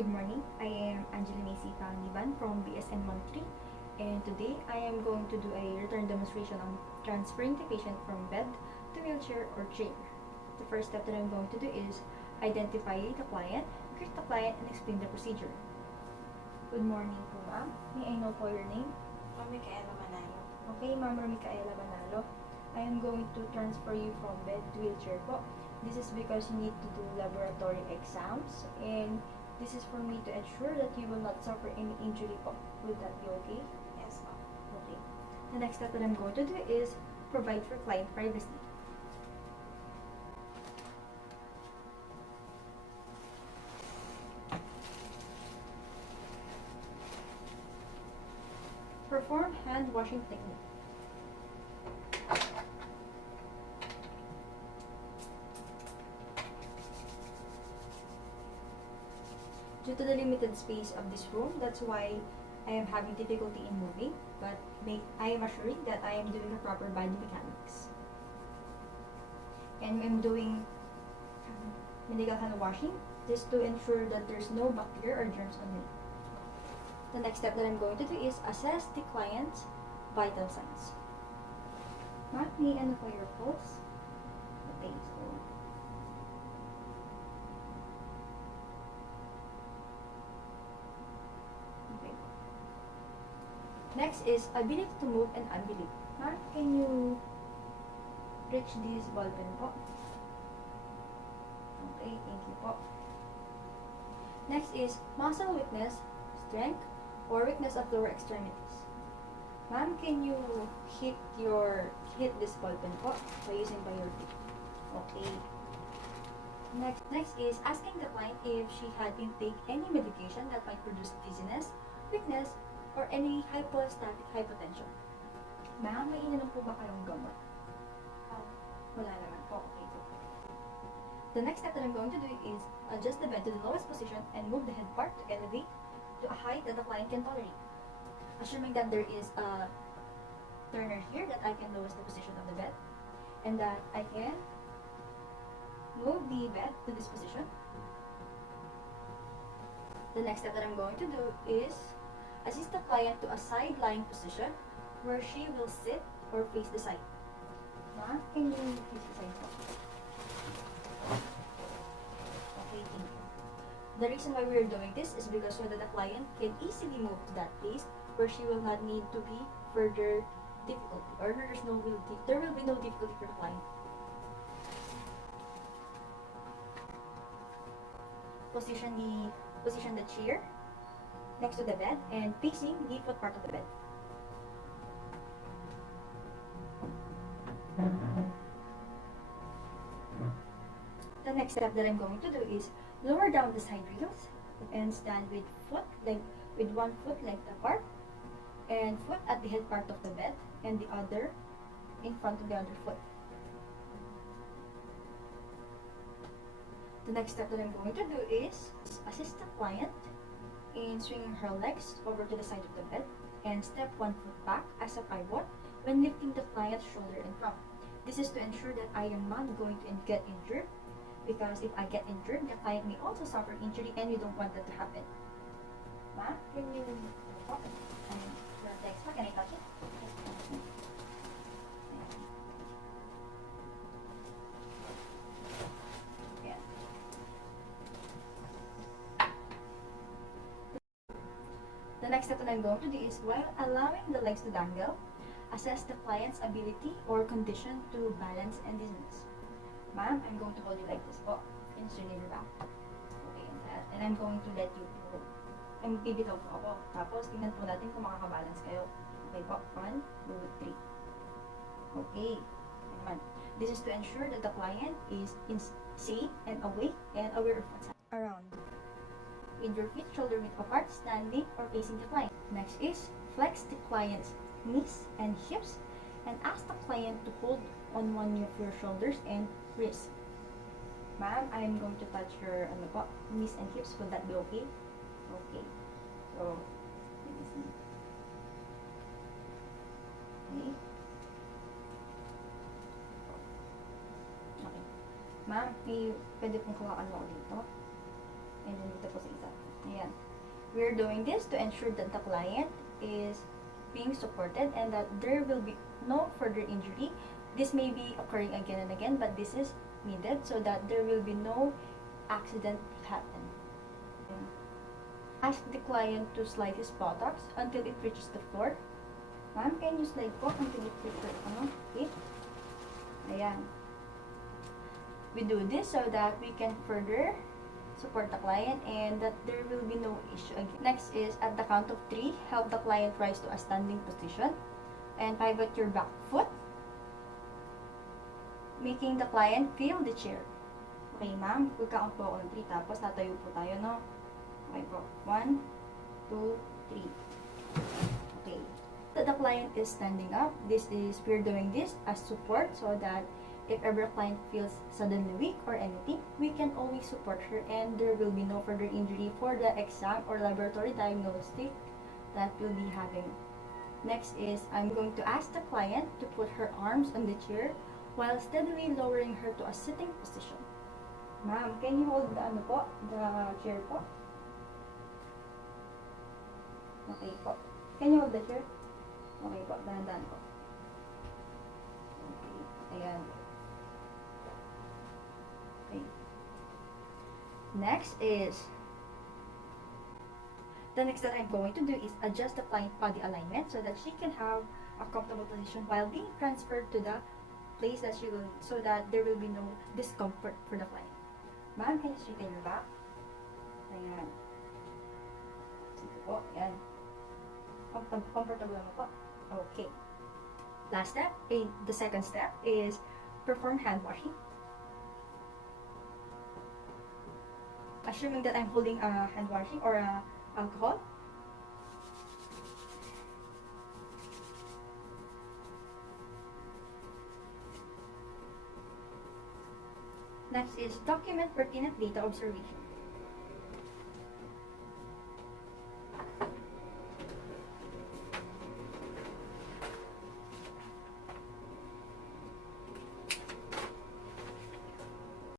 Good morning. I am Angelina Panganiban from Diasen Monthly, and today I am going to do a return demonstration on transferring the patient from bed to wheelchair or chair. The first step that I'm going to do is identify the client, greet the client, and explain the procedure. Good morning po, ma'am. May I know po your name? Micaela Manalo. Okay, Ma'am Micaela Manalo. I am going to transfer you from bed to wheelchair po. This is because you need to do laboratory exams, and this is for me to ensure that you will not suffer any injury po. Would that be okay? Yes, ma'am. Okay. The next step that I'm going to do is provide for client privacy. Perform hand washing technique. Due to the limited space of this room, that's why I am having difficulty in moving, but I am assuring that I am doing the proper body mechanics. And I'm doing medical hand washing just to ensure that there's no bacteria or germs on me. The next step that I'm going to do is assess the client's vital signs. Ma'am, may ano po your pulse? Okay, so okay. Next is ability to move and ambulate. Ma'am, can you reach this ball pen po? Okay, thank you po. Next is muscle weakness, strength, or weakness of lower extremities. Ma'am, can you hit this ball pen po by using your feet? Okay. Next is asking the client if she had intake any medication that might produce dizziness, weakness, or any hypostatic hypotension. Ma'am, may ininom po ba kayong gamot? Wala naman po. Okay. The next step that I'm going to do is adjust the bed to the lowest position and move the head part to elevate to a height that the client can tolerate. Assuming that there is a turner here that I can lower the position of the bed and that I can move the bed to this position. The next step that I'm going to do is assist the client to a side lying position where she will sit or face the side. Ma'am, can you face the side? Okay, thank you. The reason why we are doing this is because so that the client can easily move to that place where she will not need to be further difficulty, or there will be no difficulty for the client. Position the chair next to the bed and facing the foot part of the bed. The next step that I'm going to do is lower down the side rails and stand with one foot length apart and foot at the head part of the bed and the other in front of the other foot. The next step that I'm going to do is assist the client in swinging her legs over to the side of the bed and step one foot back as a pivot when lifting the client's shoulder in front. This is to ensure that I am not going to get injured, because if I get injured, the client may also suffer injury and we don't want that to happen. Ma'am, can you talk? Your legs, can I touch it? Yeah. The next step that I'm going to do is, while allowing the legs to dangle, assess the client's ability or condition to balance and dizziness. Ma'am, I'm going to hold you like this po. And swing your back. Okay, and I'm going to let you go. I'm bibitaw po ako. Tapos, tingnan po natin kung makakabalance kayo. Okay po. 1, 2, 3. Okay. Naman. This is to ensure that the client is safe and awake and aware of what's around. With your feet shoulder width apart, standing or facing the client. Next is flex the client's knees and hips and ask the client to hold on one of your shoulders and wrist. Ma'am, I'm going to touch your knees and hips. Will that be okay? Okay. So, let me see. Okay. Okay. Ma'am, pwede pong hawakan mo ako dito. And then dito po sa isa. Ayan. We're doing this to ensure that the client is being supported and that there will be no further injury. This may be occurring again and again, but this is needed so that there will be no accident happen. Ask the client to slide his buttocks until it reaches the floor. Ma'am, can you slide po until it reaches feet? Ayan. We do this so that we can further support the client and that there will be no issue again. Next is at the count of 3, help the client rise to a standing position and pivot your back foot, making the client feel the chair. Okay, ma'am, mag-count po ako ng 3 tapos tatayo po tayo, no? Okay po. 1, 2, 3. Okay. So the client is standing up. We're doing this as support so that if ever a client feels suddenly weak or anything, we can always support her and there will be no further injury for the exam or laboratory diagnostic that we'll be having. Next is, I'm going to ask the client to put her arms on the chair while steadily lowering her to a sitting position. Ma'am, can you hold the chair po? Okay po. Can you hold the chair? Okay po, dahan-dahan po. Okay, ayan. Okay. Next is, the next that I'm going to do is adjust the client body alignment so that she can have a comfortable position while being transferred to the place that she will need so that there will be no discomfort for the client. Ma'am, can you straighten your back? Ayan. Sige po, ayan. Comfortable naman po. Okay. Last step, the second step is perform hand washing. Assuming that I'm holding a hand washing or alcohol. Next is document pertinent data observation.